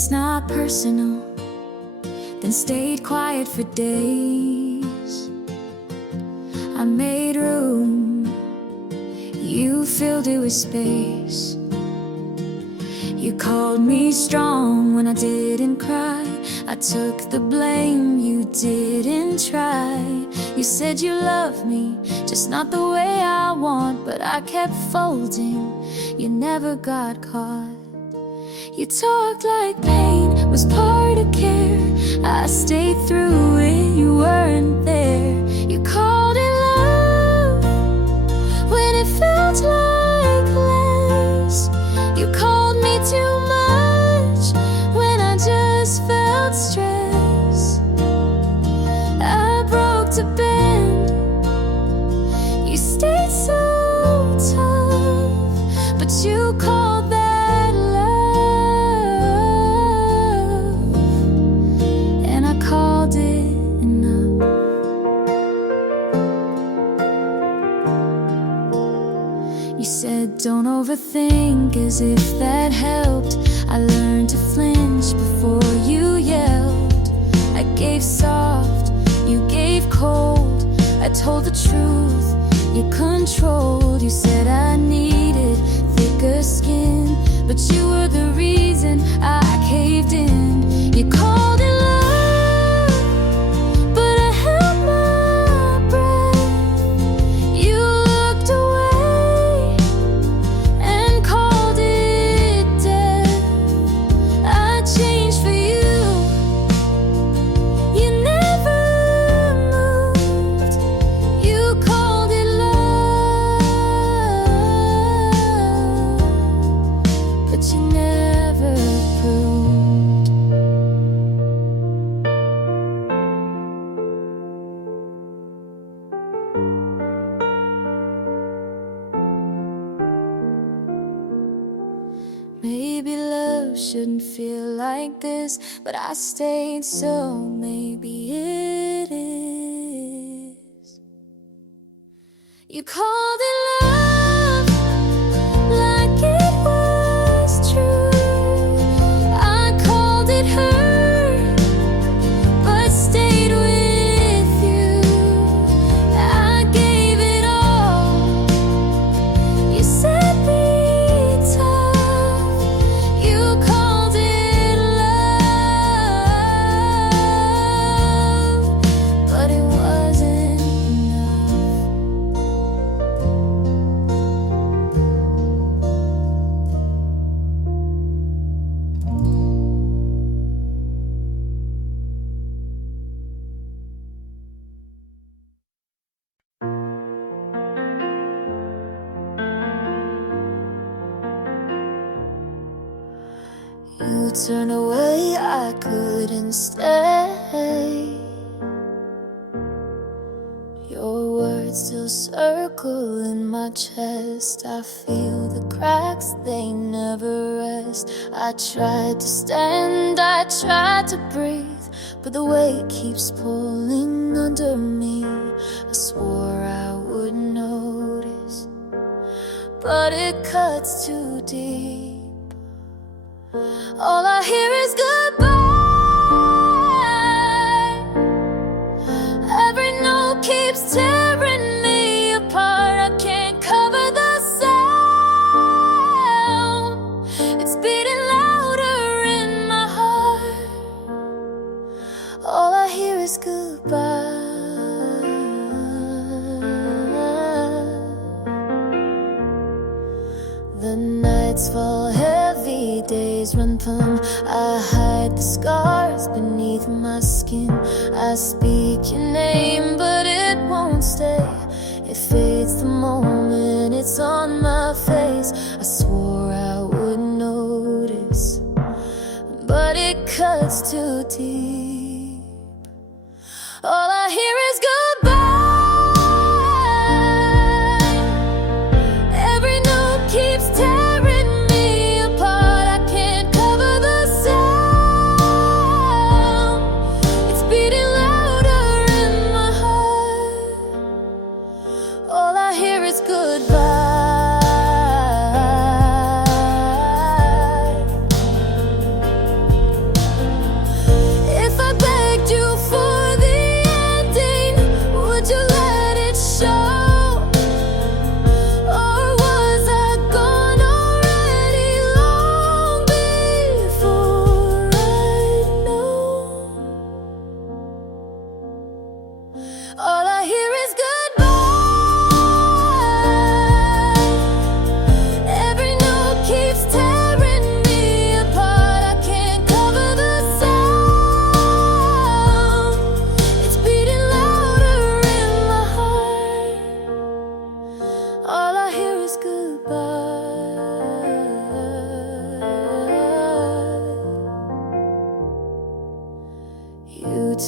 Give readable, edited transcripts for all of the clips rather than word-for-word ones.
it's not personal, then stayed quiet for days. I made room, you filled it with space. You called me strong when I didn't cry. I took the blame, you didn't try. You said you loved me, just not the way I want. But I kept folding, you never got caught. You talked like pain was part of care. I stayed through it, you weren't there. You called it love when it felt like less. You called me too much when I just felt stress. I broke to bend, you stayed so tough, but you called that love, and I called it enough. You said don't overthink, as if that helped. I learned to flinch before you yelled. I gave soft, you gave cold. I told the truth, you controlled. You said I needed thicker skin, but you were the reason I caved in. You called it love, but I held my breath. You looked away and called it death. I changed for you, you never moved. You called it love, but you never proved. Maybe love shouldn't feel like this, but I stayed, so maybe it is. You called it love like it was true. I called it hurt, but stayed with you. I gave it all. You said be tough. You called it love, but it wasn't enough. You turned away, I couldn't stay. Your words still circle in my chest. I feel the cracks, they never rest. I tried to stand, I tried to breathe, but the weight keeps pulling under me. I swore I would notice, but it cuts too deep. All I hear is goodbye. Every note keeps tearing me apart. I can't cover the sound. It's beating louder in my heart. All I hear is goodbye. The nights fall heavy, days run plumb. I hide the scars beneath my skin. I speak your name, but it won't stay. It fades the moment it's on my face. I swore I would notice, but it cuts too deep. All I hear is goodbye. Every note keeps tearing me apart. I can't cover the sound. It's beating louder in my heart. All I hear is goodbye.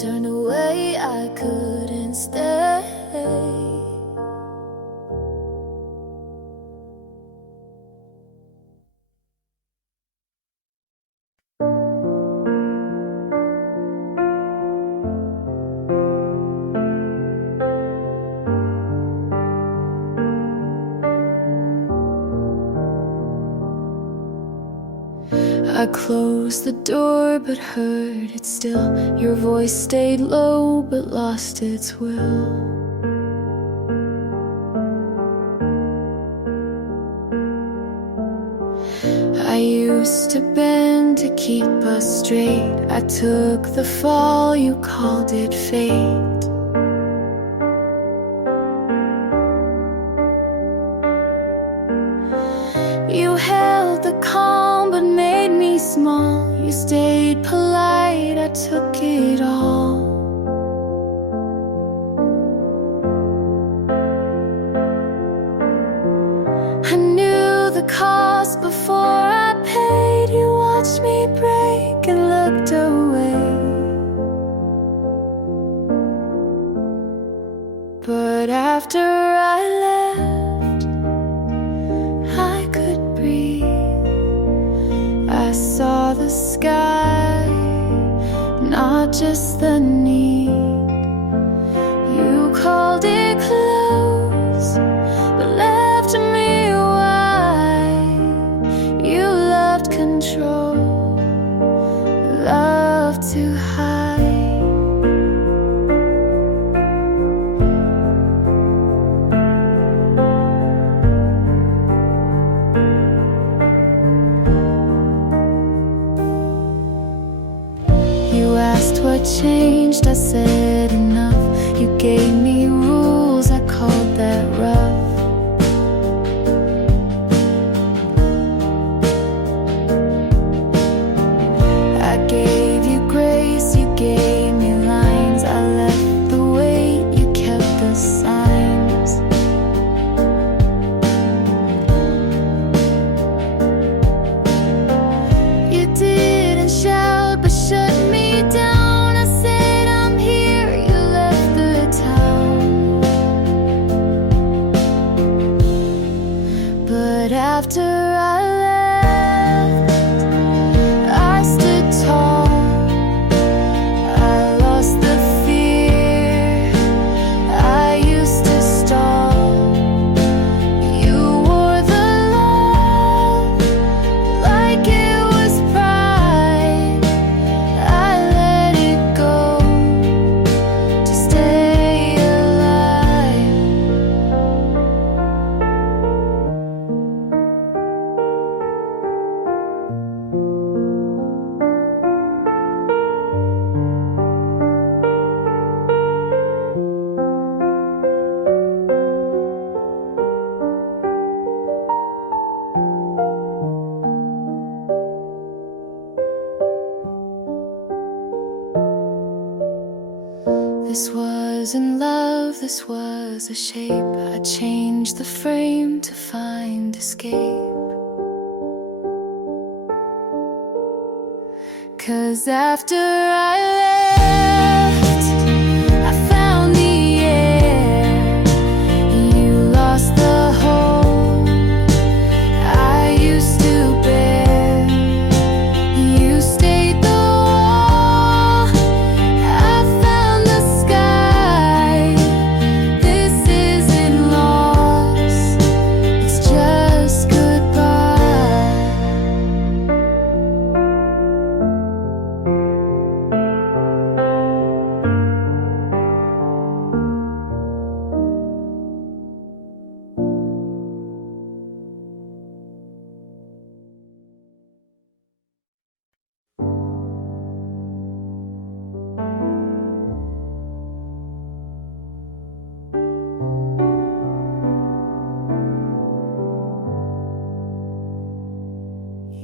turned away, I couldn't stay. I closed the door but heard it still. Your voice stayed low but lost its will. I used to bend to keep us straight. I took the fall, you called it fate. You held the calm but made me small. You stayed polite, I took it all. I knew the cost before I paid. You watched me break and looked away. But after I left, I could breathe. I saw the sky, not just the need. You called it close, but left me wide. You loved control, loved to hide. You asked what changed, I said enough. You gave me rules, I called that rough. I gave you grace, you gave me lines. I left the weight, you kept the signs. You didn't shout but shut me down. I said I'm here, you left the town. But after I left, I stood tall. I lost the fear I used to stall. You wore the love like it was pride. I let it go to stay alive. This wasn't love, this was a shape. I changed the frame to find escape. 'Cause after I left, I found the air. You lost the hold I used to bear. You stayed the wall, I found the sky. This isn't loss, it's just goodbye.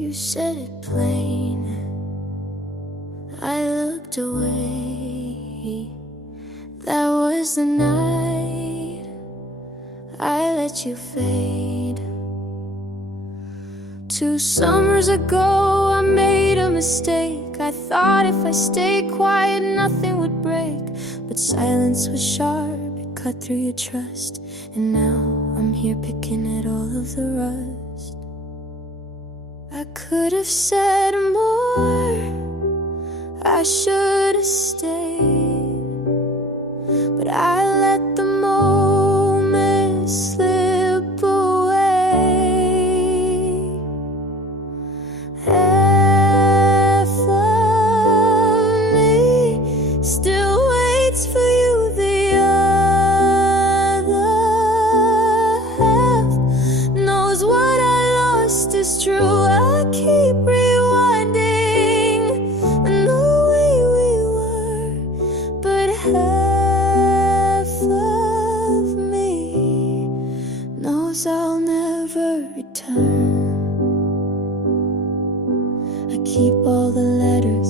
You said it plain, I looked away. That was the night I let you fade. 2 summers ago I made a mistake. I thought if I stayed quiet, nothing would break. But silence was sharp, it cut through your trust. And now I'm here picking at all of the rust. I could have said more, I should have stayed, but I let the moment slip away. Half of me still waits for you, the other half knows what I lost is true. I keep rewinding and the way we were, but half of me knows I'll never return. I keep all the letters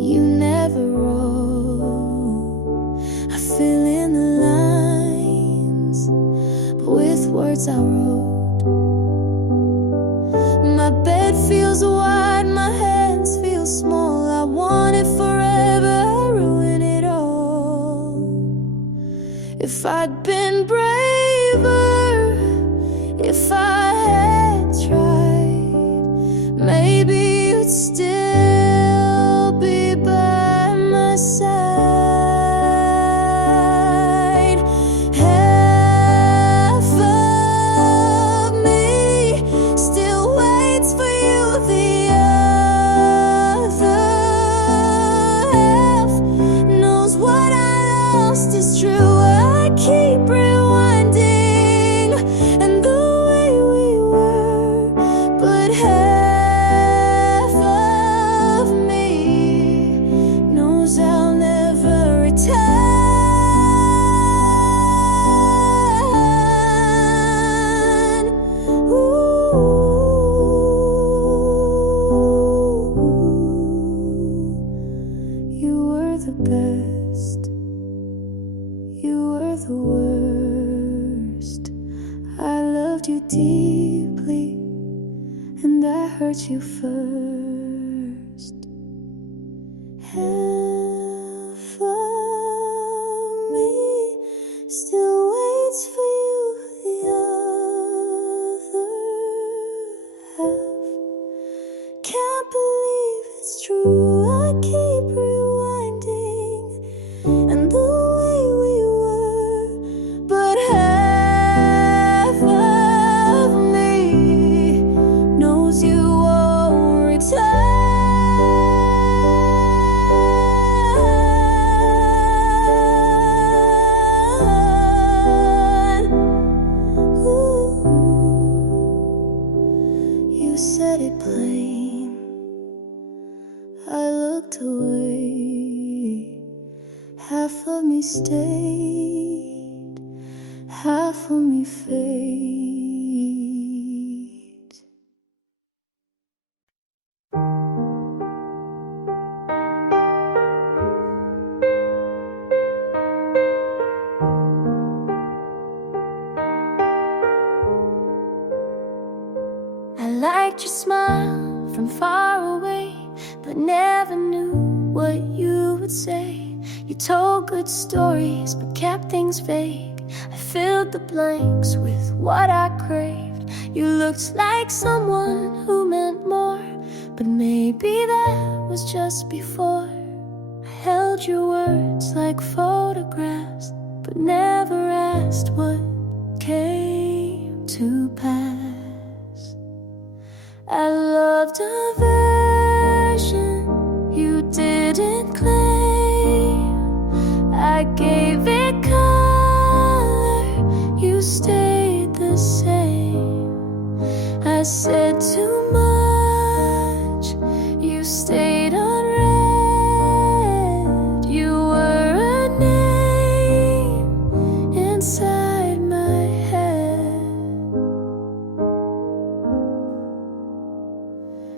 you never wrote. I fill in the lines, but with words I wrote. My bed feels wide, my hands feel small. I want it forever, I ruin it all. If I'd been braver, if I had tried, maybe you'd still be by my side. Half of me still waits for you, the other half knows what I lost is true. I keep rewinding and the way we were, but half of me knows I'll never return. You were the best, you were the worst. I loved you deeply, and I hurt you first. Half of me still waits for you, the other half can't believe it's true. I keep rewinding and the way we were, but half of me knows you won't return. Ooh. You said it plain, I looked away. Half of me stayed, half of me fades. I liked your smile from far away, but never knew what you would say. You told good stories, but kept things vague. I filled the blanks with what I craved. You looked like someone who meant more, but maybe that was just before. I held your words like photographs, but never asked what came to pass. I loved a version you didn't claim. I gave it color, you stayed the same. I said too much, you stayed unread. You were a name inside my head.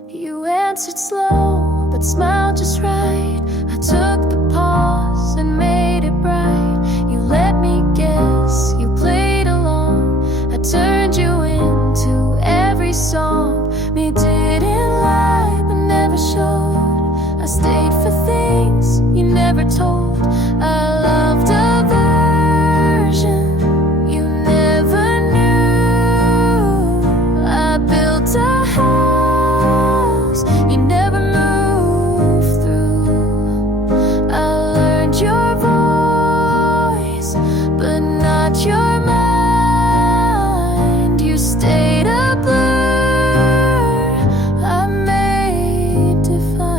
You answered slow, but smiled just right. I took the pause and made it bright. You let me guess, you played along. I turned you into every song. Me didn't lie, but never showed. stayed for things you never told. I loved a version you never knew. I built a house you never moved through. I learned your voice, but not your mind. You stayed a blur I made to find.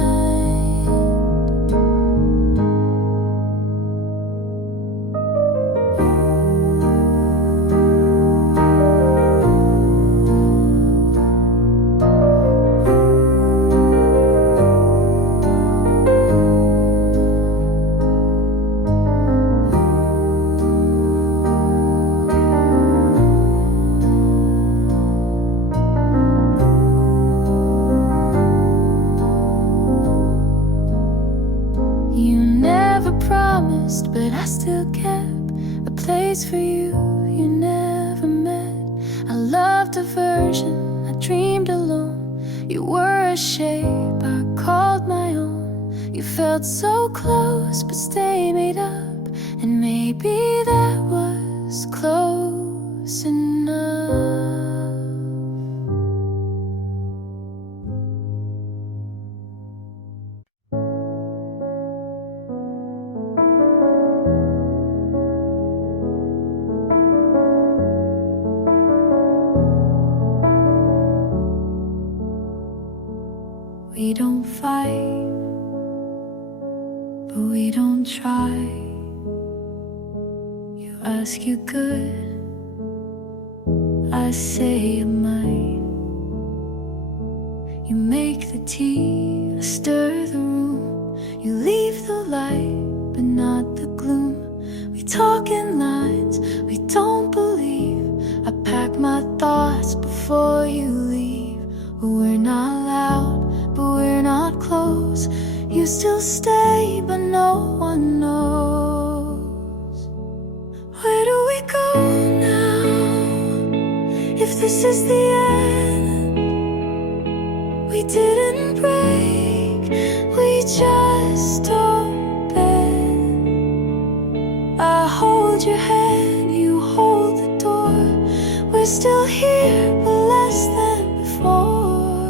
You never promised, but I still kept a place for you you never met. I loved a version I dreamed alone. You were a shape I called my own. You felt so close, but stay made up, and maybe that was close enough. We don't fight, but we don't try. You ask you good, I say I might. You make the tea, I stir the room. You leave the light, but not the gloom. We talk in lines we don't believe. I pack my thoughts before you leave. We're not loud, but we're not close. You still stay, but no one knows. Where do we go now? If this is the end, we didn't break, we just don't bend. I hold your hand, you hold the door. We're still here, but less than before.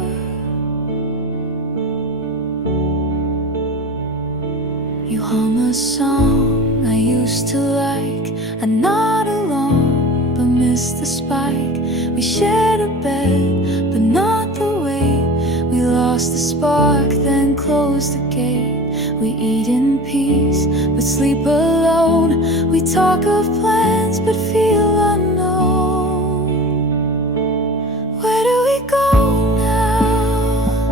You hum a song I used to like. I'm not alone, but miss the spike. We shared a bed, but not the weight. We lost the spark, then closed the gate. We eat in peace, but sleep alone. We talk of plans, but feel unknown. Where do we go now?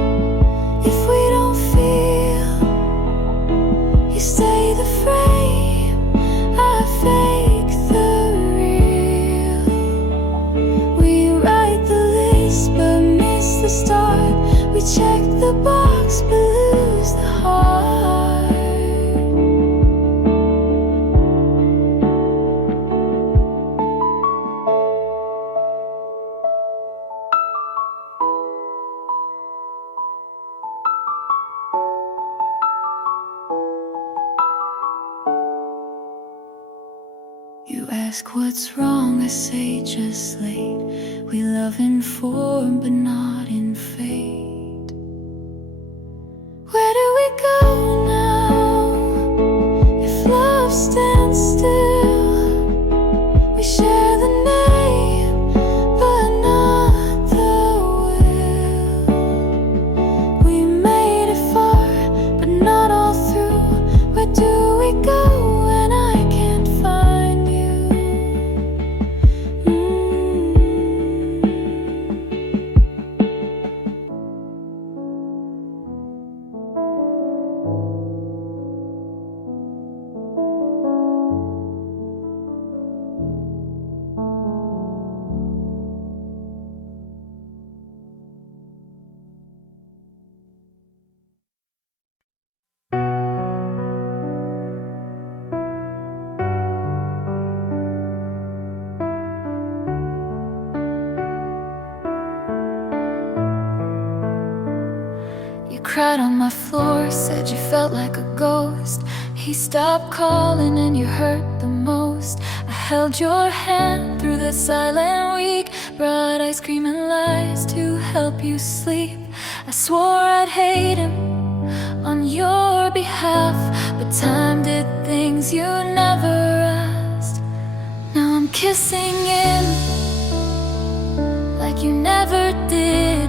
If we don't feel, you stay the frame, I fake the real. We write the list but miss the start. We check the box but lose the heart. You ask what's wrong, I say just late. We love in form but not in fate. Where do we go now? If love stands still, we share the name but not the will. We made it far but not all through. Where do we go when I can't find you? cried on my floor, said you felt like a ghost. He stopped calling and you hurt the most. I held your hand through the silent week, brought ice cream and lies to help you sleep. I swore I'd hate him on your behalf, but time did things you never asked. Now I'm kissing him like you never did,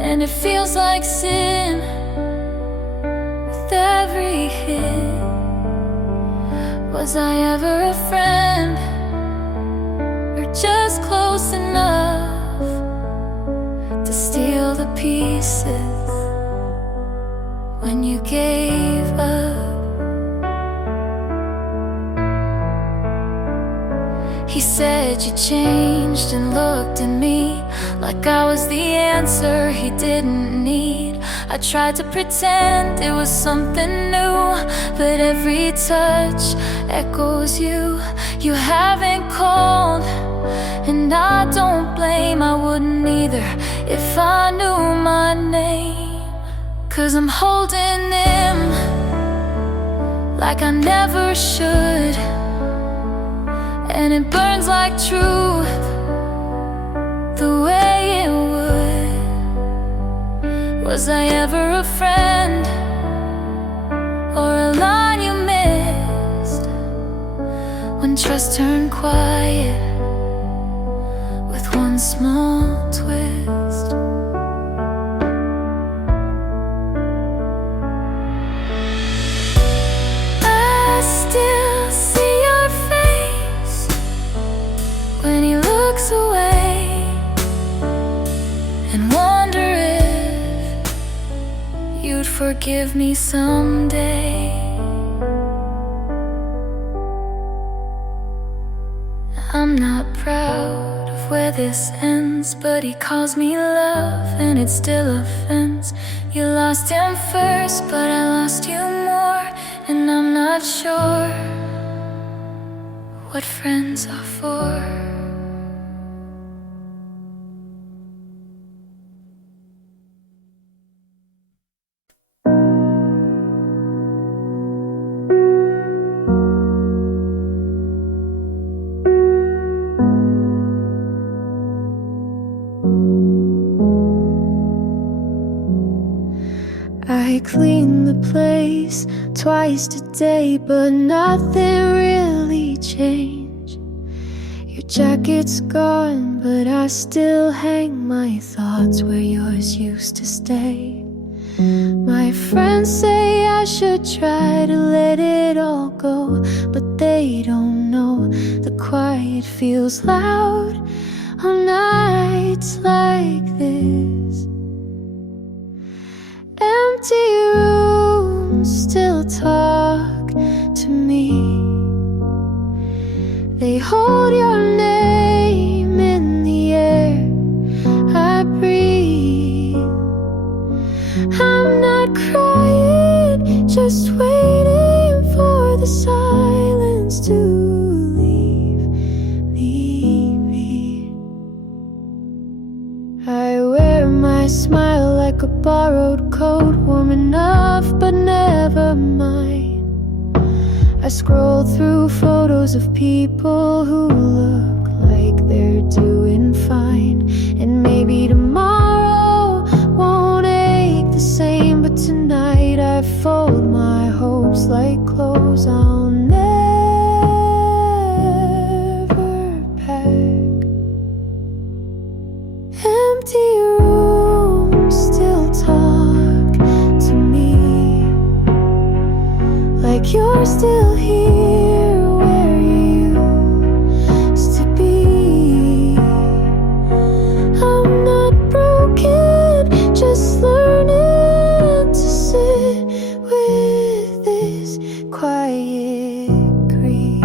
and it feels like sin with every hit. Was I ever a friend, or just close enough to steal the pieces when you gave up? He said you changed and looked at me like I was the answer he didn't need. I tried to pretend it was something new, but every touch echoes you. You haven't called, and I don't blame. I wouldn't either if I knew my name. 'Cause I'm holding him like I never should, and it burns like truth the way it would. Was I ever a friend, or a line you missed when trust turned quiet with one small twist? I still see your face when he looks away, and wonder if you'd forgive me someday. I'm not proud of where this ends, but he calls me love, and it's still offense. You lost him first, but I lost you more, and I'm not sure what friends are for. I clean the place twice today, but nothing really changed. Your jacket's gone, but I still hang my thoughts where yours used to stay. My friends say I should try to let it all go, but they don't know the quiet feels loud on nights like this. Empty rooms still talk to me. They hold your name in the air I breathe. I'm not crying, just waiting for the silence to leave me be. I wear my smile like a borrowed coat, warm enough but never mine. I scroll through photos of people who look like they're doing fine, and maybe tomorrow won't ache the same, but tonight I fold my hopes like clothes I'll never pack. Empty rooms still talk to me like you're still here where you used to be. I'm not broken, just learning to sit with this quiet grief.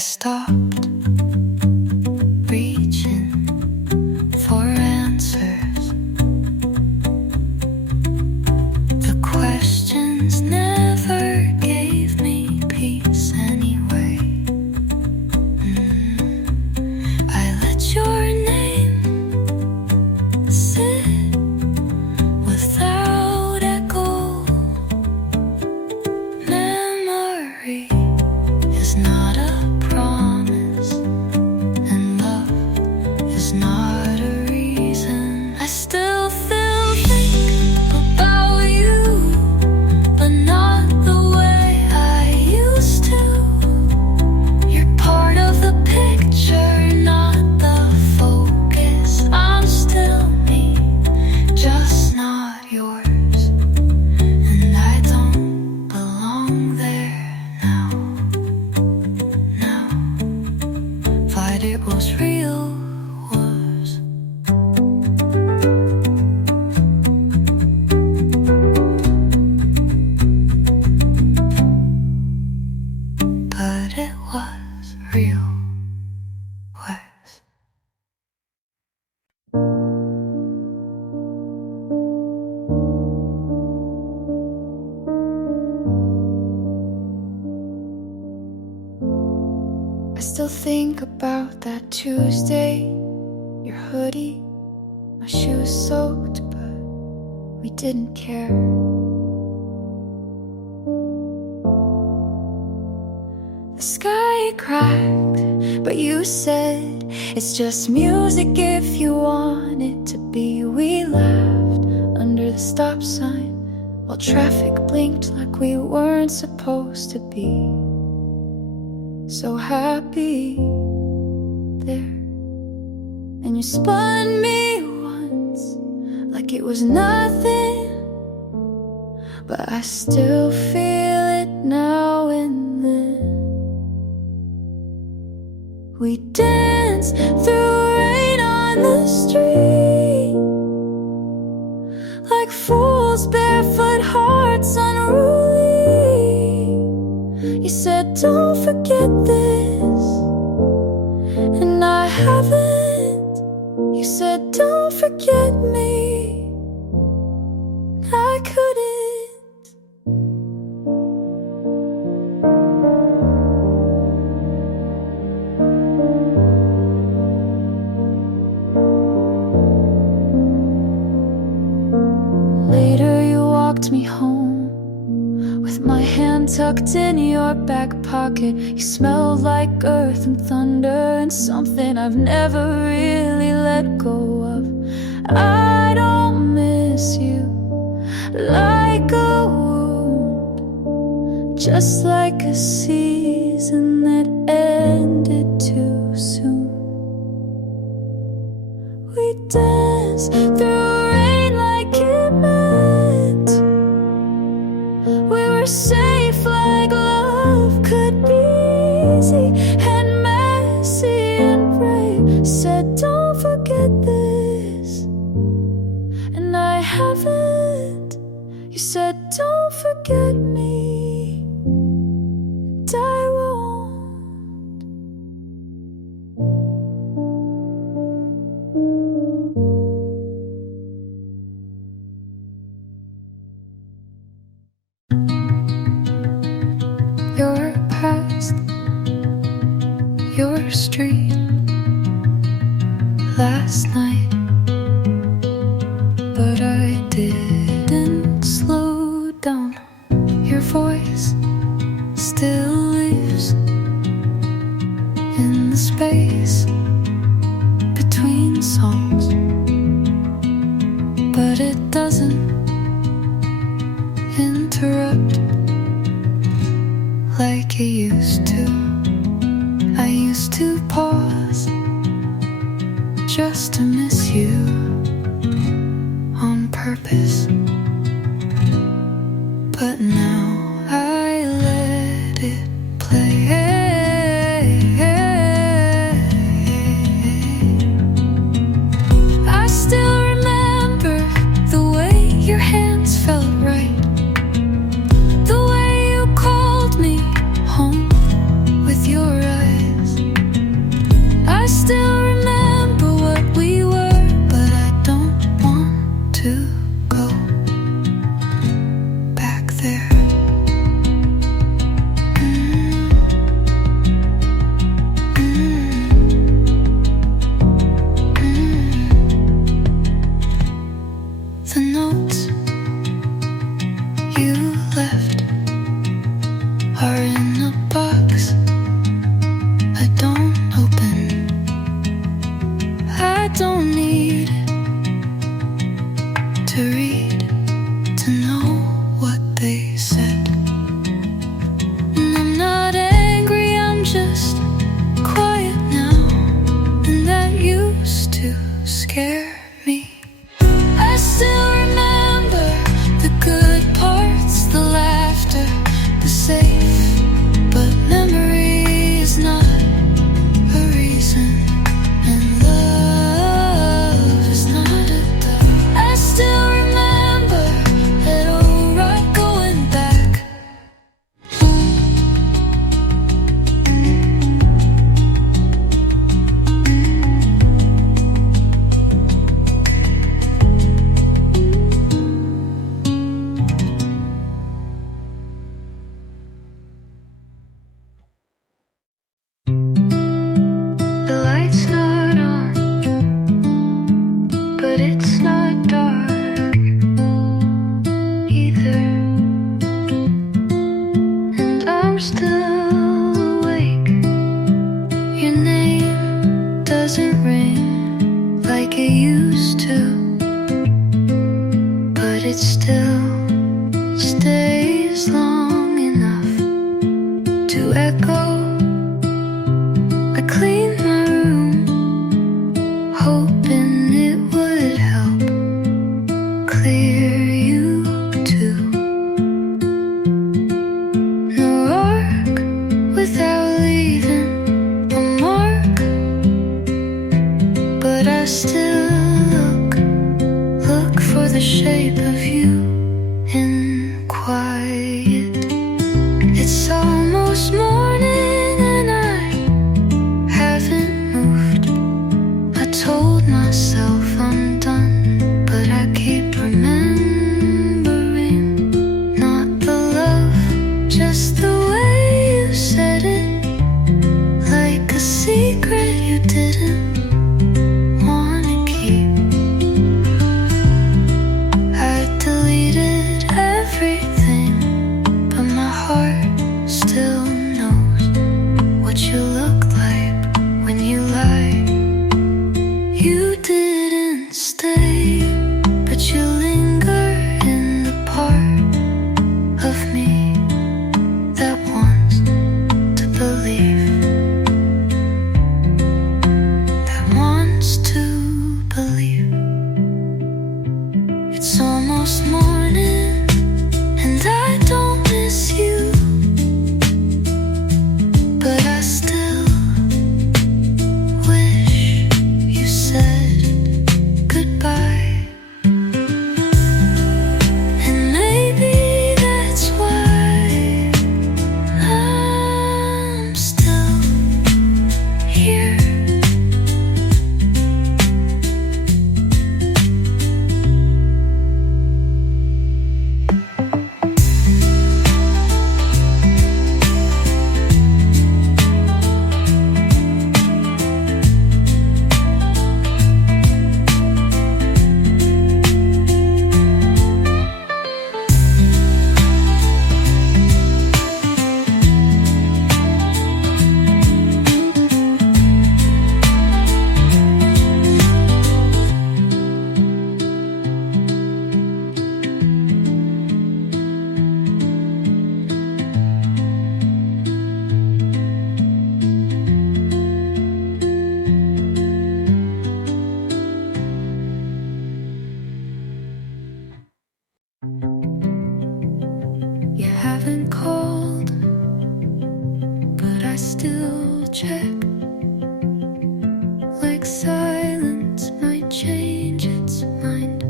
stopped reaching for answers. The questions never gave me peace anyway. I let your name sit without echo. Memory is not a promise, and love is not a reason. I still think about you, but not the way I used to. You're part of the picture, not the focus. I'm still me, just not yours, and I don't belong there now. But it was real, was. But it was real, was. I still think about that Tuesday, your hoodie, my shoes soaked, but we didn't care. The sky cracked, but you said it's just music if you want it to be. We laughed under the stop sign while traffic blinked like we weren't supposed to be. So happy there, and you spun me once like it was nothing, but I still feel it now and then. We danced through rain on the street like fools, barefoot hearts unruly. You said don't forget this, and I haven't. You said don't forget me, I couldn't. Later you walked me home with my hand tucked in your back pocket. You smelled like earth and thunder, and something I've never really let go of. I don't miss you like a wound, just like a season that ended too soon. We danced through rain like it meant we were safe, like love could be easy and messy and brave. Said don't forget this, and I haven't. You said don't forget me, and I won't. Your past, your street, last night, but I didn't slow down. Your voice still lives in the space between songs, but it doesn't interrupt like it used to. I used to pause just to miss you on purpose, but now I let it play. I still remember the way your hands felt right, the way you called me home with your eyes. to echo. I cleaned my room, hoping it would help clear you too. No arc without leaving a mark, but I still look for the shape of you in quiet. It's almost morning and I haven't moved. I told myself I'm done, but I keep remembering. Not the love, just the way you said it, like a secret you didn't wanna keep. I deleted everything, but my heart still knows what you look like when you lie. You didn't stay, but you linger in the part of me that wants to believe, that wants to believe. It's almost morning and I don't miss you, but I still wish you said goodbye. And maybe that's why I'm still here. You haven't called, but I still check. Like silence might change its mind.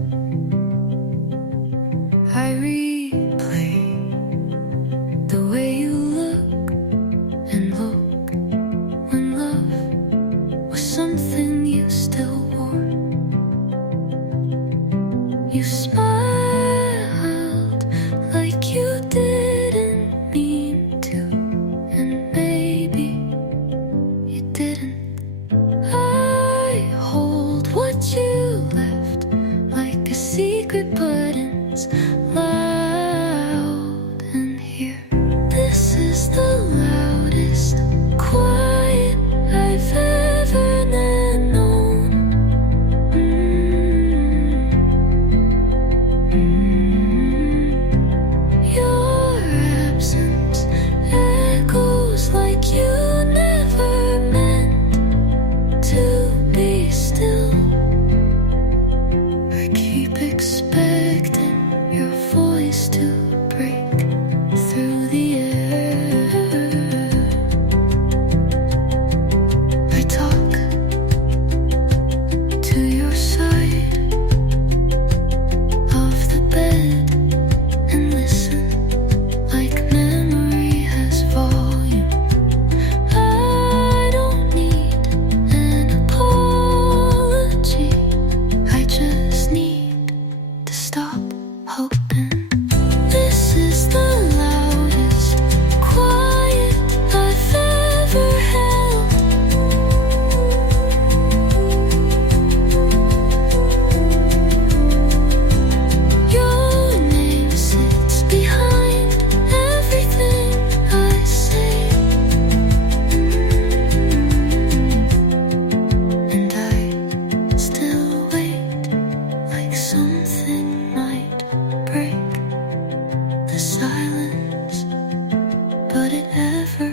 I replay the way you look and look when love was something you still wore. You smiled like you didn't mean to, and maybe you didn't. I hold what you left like a secret, but it's loud in here. This is the loudest quiet I've ever known. Your absence echoes like you never meant to be still. I keep expecting your voice to break through the air. I talk to your side of the bed and listen like memory has volume. I don't need an apology, I just need to stop hoping. This is the loudest quiet I've ever held. Your name sits behind everything I say, and I still wait like something might break the silence, but it ever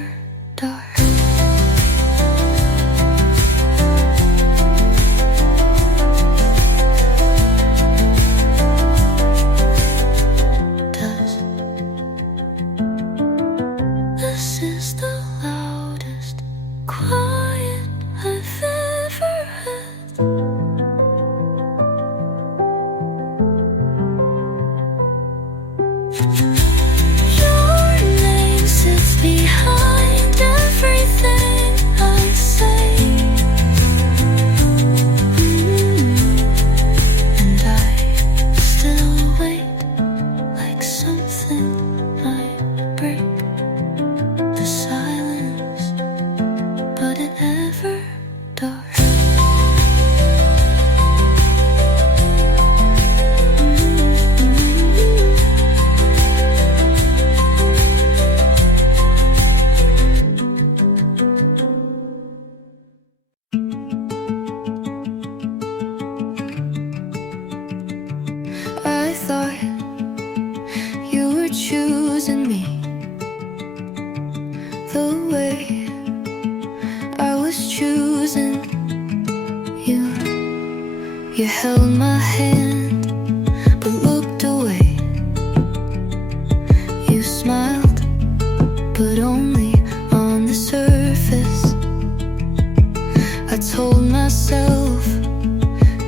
the way I was choosing you. You held my hand but looked away. You smiled, but only on the surface. I told myself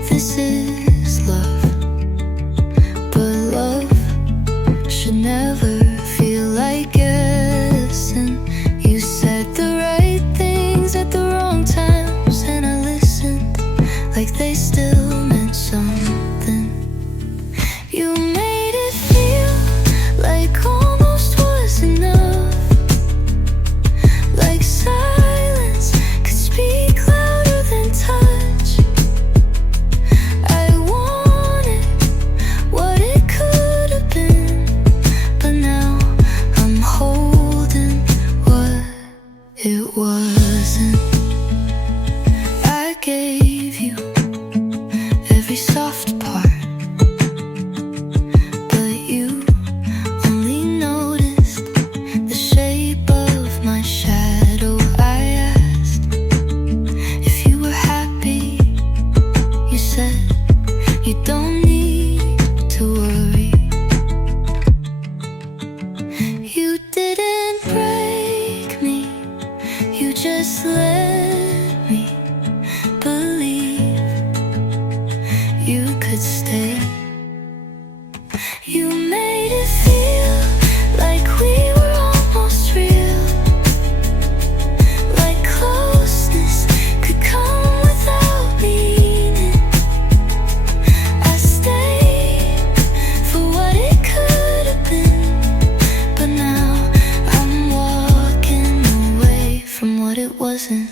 this is love, but love should never feel like guessing. You said the right things at the wrong times, and I listened like they still meant something. You made it feel like almost was enough, like silence could speak louder than touch. I wanted what it could have been, but now I'm holding what it wasn't. I gave you every soft part, but you only noticed the shape of my shadow. I asked if you were happy. You said you don't need to worry. You didn't break me, you just let me believe you could stay. You made it feel like we were almost real, like closeness could come without meaning. I stayed for what it could have been, but now I'm walking away from what it wasn't.